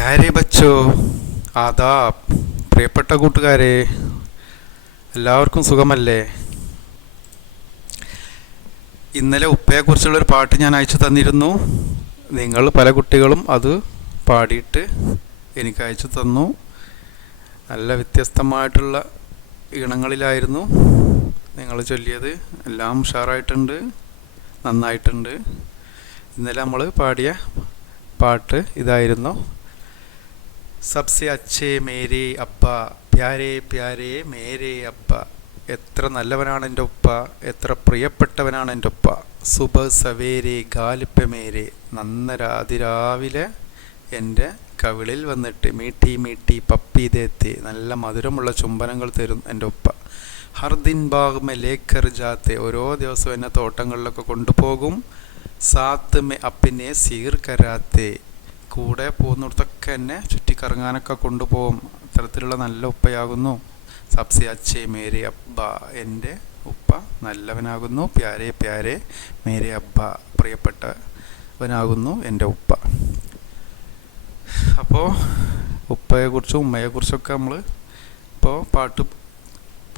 പ്യാരെ ബച്ചോ, ആദാബ്. പ്രിയപ്പെട്ട കൂട്ടുകാരെ, എല്ലാവർക്കും സുഖമല്ലേ? ഇന്നലെ ഉപ്പയെക്കുറിച്ചുള്ളൊരു പാട്ട് ഞാൻ അയച്ചു തന്നിരുന്നു. നിങ്ങൾ പല കുട്ടികളും അത് പാടിയിട്ട് എനിക്ക് അയച്ചു തന്നു. നല്ല വ്യത്യസ്തമായിട്ടുള്ള ഈണങ്ങളിലായിരുന്നു നിങ്ങൾ ചൊല്ലിയത്. എല്ലാം ഉഷാറായിട്ടുണ്ട്, നന്നായിട്ടുണ്ട്. ഇന്നലെ നമ്മൾ പാടിയ പാട്ട് ഇതായിരുന്നു. സബ്സെ അച്ഛേ മേരെ അപ്പ, പ്യാരെ പ്യാരെ മേരെ അപ്പ. എത്ര നല്ലവനാണ് എൻ്റെ ഉപ്പ, എത്ര പ്രിയപ്പെട്ടവനാണ് എൻ്റെ ഉപ്പ. സുബ സവേരെ ഗാലിപ്പ മേരെ, നന്നരാതിരാവിലെ എൻ്റെ കവിളിൽ വന്നിട്ട് മീട്ടി മീട്ടി പപ്പി ദേത്തെ, നല്ല മധുരമുള്ള ചുംബനങ്ങൾ തരും എൻ്റെ ഉപ്പ. ഹർദിൻ ബാഗ് മെ ലേക്കർ ജാത്തെ, ഓരോ ദിവസവും എന്നെ തോട്ടങ്ങളിലൊക്കെ കൊണ്ടുപോകും. സാത്ത് മെ അപ്പിനെ സീർ കരാത്തെ, കൂടെ പോകുന്നിടത്തൊക്കെ എന്നെ ചുറ്റിക്കറങ്ങാനൊക്കെ കൊണ്ടുപോകും. അത്തരത്തിലുള്ള നല്ല ഉപ്പയാകുന്നു. സബ്സെ അച്ഛേ മേരെ അബ്ബ, എൻ്റെ ഉപ്പ നല്ലവനാകുന്നു. പ്യാരെ പ്യാരെ മേരെ അബ്ബ, പ്രിയപ്പെട്ടവനാകുന്നു എൻ്റെ ഉപ്പ. അപ്പോൾ ഉപ്പയെക്കുറിച്ചും ഉമ്മയെക്കുറിച്ചൊക്കെ നമ്മൾ ഇപ്പോൾ പാട്ട്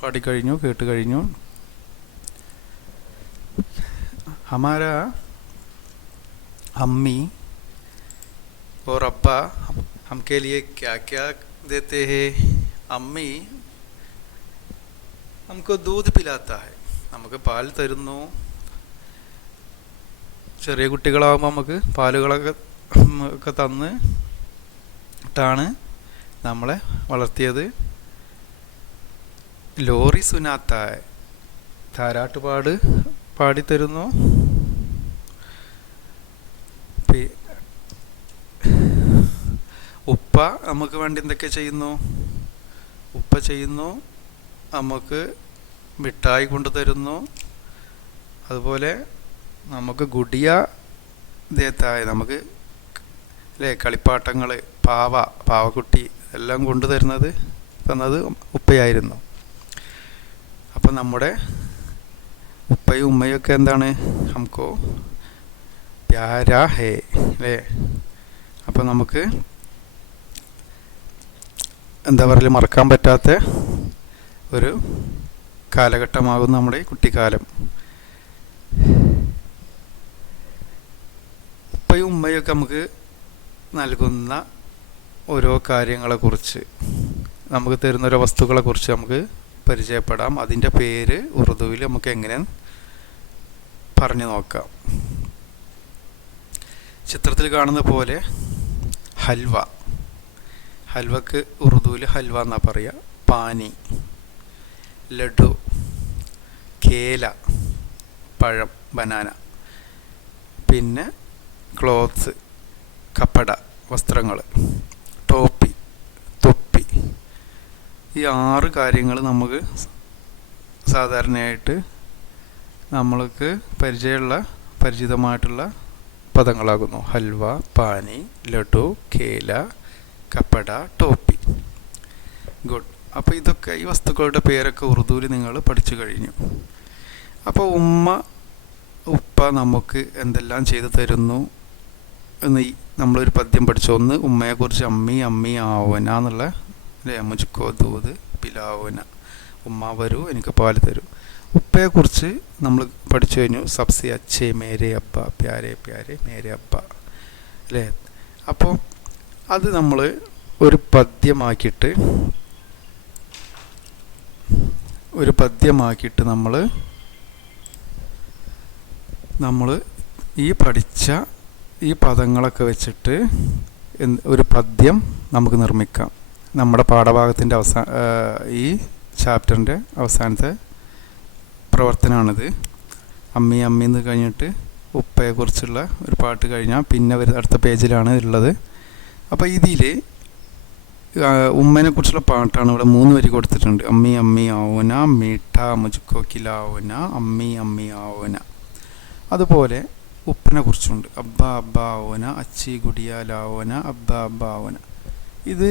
പാടിക്കഴിഞ്ഞു, കേട്ട് കഴിഞ്ഞു. ഹമാര अम्मी और अब्बा हमके लिए क्या क्या देते हैं. अम्मी हमको दूध पिलाता है, നമുക്ക് പാൽ തരുന്നു. ചെറിയ കുട്ടികളാകുമ്പോൾ നമുക്ക് പാലുകളൊക്കെ ഒക്കെ തന്നിട്ടാണ് നമ്മളെ വളർത്തിയത്. ലോറി സുനാത്ത, താരാട്ടുപാട് പാടിത്തരുന്നു. ഉപ്പ നമുക്ക് വേണ്ടി എന്തൊക്കെ ചെയ്യുന്നു? ഉപ്പ ചെയ്യുന്നു, നമുക്ക് മിഠായി കൊണ്ടുതരുന്നു. അതുപോലെ നമുക്ക് ഗുഡിയ ദേത്തായ, നമുക്ക് അല്ലേ കളിപ്പാട്ടങ്ങൾ, പാവക്കുട്ടി എല്ലാം തന്നത് ഉപ്പയായിരുന്നു. അപ്പം നമ്മുടെ ഉപ്പയും ഉമ്മയും ഒക്കെ എന്താണ്? നമുക്കോ പ്യാരാ ഹേ അല്ലേ? അപ്പം നമുക്ക് എന്താ പറയുക, മറക്കാൻ പറ്റാത്ത ഒരു കാലഘട്ടമാകും നമ്മുടെ കുട്ടിക്കാലം. ഉപ്പയും ഉമ്മയൊക്കെ നമുക്ക് നൽകുന്ന ഓരോ കാര്യങ്ങളെക്കുറിച്ച്, നമുക്ക് തരുന്ന ഓരോ വസ്തുക്കളെക്കുറിച്ച് നമുക്ക് പരിചയപ്പെടാം. അതിൻ്റെ പേര് ഉറുദുവിൽ നമുക്ക് എങ്ങനെ പറഞ്ഞു നോക്കാം. ചിത്രത്തിൽ കാണുന്ന പോലെ ഹൽവ, ഹൽവക്ക് ഉറുദുവിൽ ഹൽവ എന്നാ പറയുക. പാനി, ലഡു, കേല, പഴം, ബനാന. പിന്നെ ക്ലോത്ത്സ്, കപ്പട, വസ്ത്രങ്ങൾ, ടോപ്പി, തൊപ്പി. ഈ 6 കാര്യങ്ങൾ നമുക്ക് സാധാരണയായിട്ട് നമ്മൾക്ക് പരിചിതമായിട്ടുള്ള പദങ്ങളാകുന്നു. ഹൽവ, പാനി, ലഡു, കേല, കപ്പട, ടോപ്പി. ഗുഡ്. അപ്പോൾ ഇതൊക്കെ, ഈ വസ്തുക്കളുടെ പേരൊക്കെ ഉറുദുവിൽ നിങ്ങൾ പഠിച്ചു കഴിഞ്ഞു. അപ്പോൾ ഉപ്പ നമുക്ക് എന്തെല്ലാം ചെയ്തു തരുന്നു എന്ന് നമ്മളൊരു പദ്യം പഠിച്ചു. ഒന്ന് ഉമ്മയെക്കുറിച്ച്, അമ്മി അമ്മി ആവന എന്നുള്ള അല്ലേ, മുജ്കോ ദൂത് പിലാവന, ഉമ്മ വരൂ എനിക്ക് പാല് തരൂ. ഉപ്പയെക്കുറിച്ച് നമ്മൾ പഠിച്ചു കഴിഞ്ഞു. സബ്സെ അച്ഛേ മേരെ അബ്ബ, പ്യാരെ പ്യാരെ മേരെ അബ്ബ അല്ലേ? അപ്പോൾ അത് നമ്മൾ ഒരു പദ്യമാക്കിയിട്ട് നമ്മൾ ഈ പഠിച്ച ഈ പദങ്ങളൊക്കെ വെച്ചിട്ട് ഒരു പദ്യം നമുക്ക് നിർമ്മിക്കാം. നമ്മുടെ പാഠഭാഗത്തിൻ്റെ ഈ ചാപ്റ്ററിൻ്റെ അവസാനത്തെ പ്രവർത്തനമാണിത്. അമ്മി അമ്മി എന്ന് കഴിഞ്ഞിട്ട് ഉപ്പയെക്കുറിച്ചുള്ള ഒരു പാട്ട് കഴിഞ്ഞാൽ പിന്നെ അടുത്ത പേജിലാണ് ഉള്ളത്. അപ്പോൾ ഇതിൽ ഉമ്മനെ കുറിച്ചുള്ള പാട്ടാണ്. ഇവിടെ 3 വരി കൊടുത്തിട്ടുണ്ട്. അമ്മി അമ്മി ആവോന, മീഠ മുജ്കോ കിലാവോന, അമ്മി അമ്മി ആവോന. അതുപോലെ ഉപ്പനെ കുറിച്ചുണ്ട്. അബ്ബ അബ്ബ ആവോന, അച്ചി ഗുഡിയ ലാവോന, അബ്ബ അബ്ബ ആവോന. ഇത്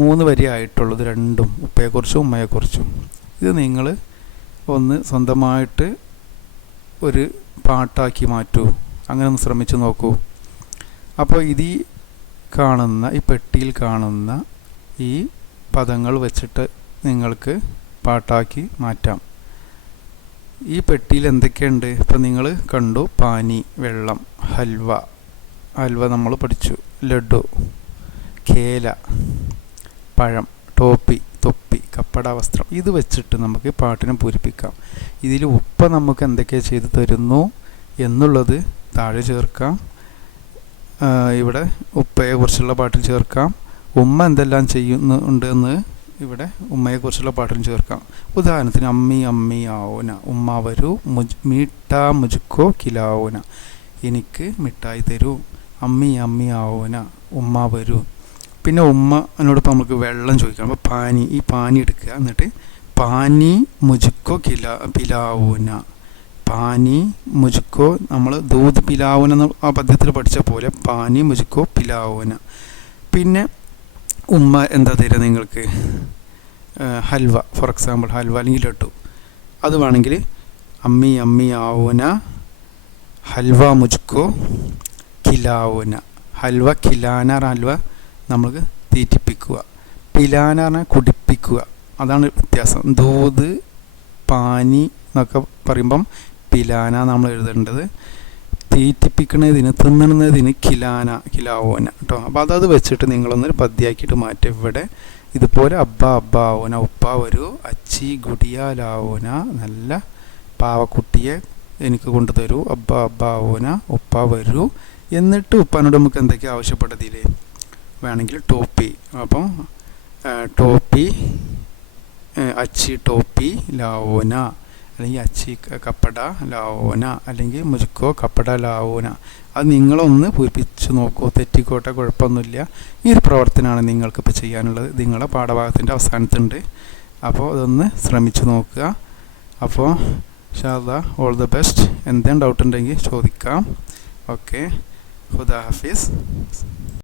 3 വരി ആയിട്ടുള്ളത്, രണ്ടും ഉപ്പയെക്കുറിച്ചും ഉമ്മയെക്കുറിച്ചും. ഇത് നിങ്ങൾ ഒന്ന് സ്വന്തമായിട്ട് ഒരു പാട്ടാക്കി മാറ്റൂ. അങ്ങനെ ഒന്ന് ശ്രമിച്ചു നോക്കൂ. അപ്പോൾ ഇത് കാണുന്ന ഈ പെട്ടിയിൽ കാണുന്ന ഈ പദങ്ങൾ വെച്ചിട്ട് നിങ്ങൾക്ക് പാട്ടാക്കി മാറ്റാം. ഈ പെട്ടിയിൽ എന്തൊക്കെയുണ്ട്? ഇപ്പം നിങ്ങൾ കണ്ടു, പാനി വെള്ളം, ഹൽവ ഹൽവ നമ്മൾ പഠിച്ചു, ലഡു, കേല പഴം, ടോപ്പി തൊപ്പി, കപ്പട വസ്ത്രം. ഇത് വെച്ചിട്ട് നമുക്ക് പാട്ടിനെ പൂരിപ്പിക്കാം. ഇതിൽ ഉപ്പ നമുക്ക് എന്തൊക്കെ ചെയ്തു തരുന്നു എന്നുള്ളത് താഴെ ചേർക്കാം. ഇവിടെ ഉപ്പയെക്കുറിച്ചുള്ള പാട്ടിൽ ചേർക്കാം. ഉമ്മ എന്തെല്ലാം ചെയ്യുന്നുണ്ട് എന്ന് ഇവിടെ ഉമ്മയെക്കുറിച്ചുള്ള പാട്ടിൽ ചേർക്കാം. ഉദാഹരണത്തിന് അമ്മി അമ്മി ആവോന, ഉമ്മ വരൂ, മീട്ടാ മുജുക്കോ കിലാവോന, എനിക്ക് മിഠായി തരൂ. അമ്മി അമ്മി ആവോന, ഉമ്മ വരൂ. പിന്നെ ഉമ്മനോടൊപ്പം നമുക്ക് വെള്ളം ചോദിക്കാം. അപ്പോൾ പാനി, ഈ പാനി എടുക്കുക, എന്നിട്ട് പാനി മുജുക്കോ പിലാവോന, പാനി മുജുക്കോ, നമ്മൾ ദൂത് പിലാവോന എന്ന ആ പദ്യത്തിൽ പഠിച്ച പോലെ പാനി മുജുക്കോ പിലാവോന. പിന്നെ ഉമ്മ എന്താ തരിക നിങ്ങൾക്ക്? ഹൽവ, ഫോർ എക്സാമ്പിൾ ഹൽവ അല്ലെങ്കിൽ ലഡു. അത് വേണമെങ്കിൽ അമ്മി അമ്മി ആവോന ഹൽവ മുജുക്കോ കിലാവോന. ഹൽവ കിലാന, ഹൽവ നമുക്ക് തീറ്റിപ്പിക്കുക, പിലാന പറഞ്ഞാൽ കുടിപ്പിക്കുക. അതാണ് വ്യത്യാസം. ദൂത് പാനി എന്നൊക്കെ പറയുമ്പം പിലാന നമ്മൾ എഴുതേണ്ടത്. തീറ്റിപ്പിക്കുന്നതിന്, തിന്നണതിന് കിലാന, കിലാവോന കേട്ടോ. അപ്പോൾ അതത് വെച്ചിട്ട് നിങ്ങളൊന്നൊരു പദ്യമാക്കിയിട്ട് മാറ്റും. ഇവിടെ ഇതുപോലെ അബ്ബ അബ്ബ ആവോന, ഉപ്പ വരൂ, അച്ചി ഗുഡിയാലാവോന, നല്ല പാവക്കുട്ടിയെ എനിക്ക് കൊണ്ടുതരൂ, അബ്ബ അബ്ബ ആവോന, ഉപ്പ വരൂ. എന്നിട്ട് ഉപ്പാനോട് നമുക്ക് എന്തൊക്കെ ആവശ്യപ്പെട്ടതില്ലേ? വേണമെങ്കിൽ ടോപ്പി. അപ്പം ടോപ്പി, അച്ചി ടോപ്പി ലാവോന, അല്ലെങ്കിൽ അച്ചി കപ്പട ലാവോന, അല്ലെങ്കിൽ മുജുക്കോ കപ്പട ലാവോന. അത് നിങ്ങളൊന്ന് പൂരിപ്പിച്ച് നോക്കൂ, തെറ്റിക്കോട്ടെ, കുഴപ്പമൊന്നുമില്ല. ഈ ഒരു പ്രവർത്തനമാണ് നിങ്ങൾക്കിപ്പോൾ ചെയ്യാനുള്ളത്. നിങ്ങളെ പാഠഭാഗത്തിൻ്റെ അവസാനത്തുണ്ട്. അപ്പോൾ അതൊന്ന് ശ്രമിച്ചു നോക്കുക. അപ്പോൾ ഇൻഷാ അല്ലാഹ് ഓൾ ദ ബെസ്റ്റ്. എന്തെങ്കിലും ഡൗട്ട് ഉണ്ടെങ്കിൽ ചോദിക്കാം. ഓക്കെ, ഖുദാ ഹാഫിസ്.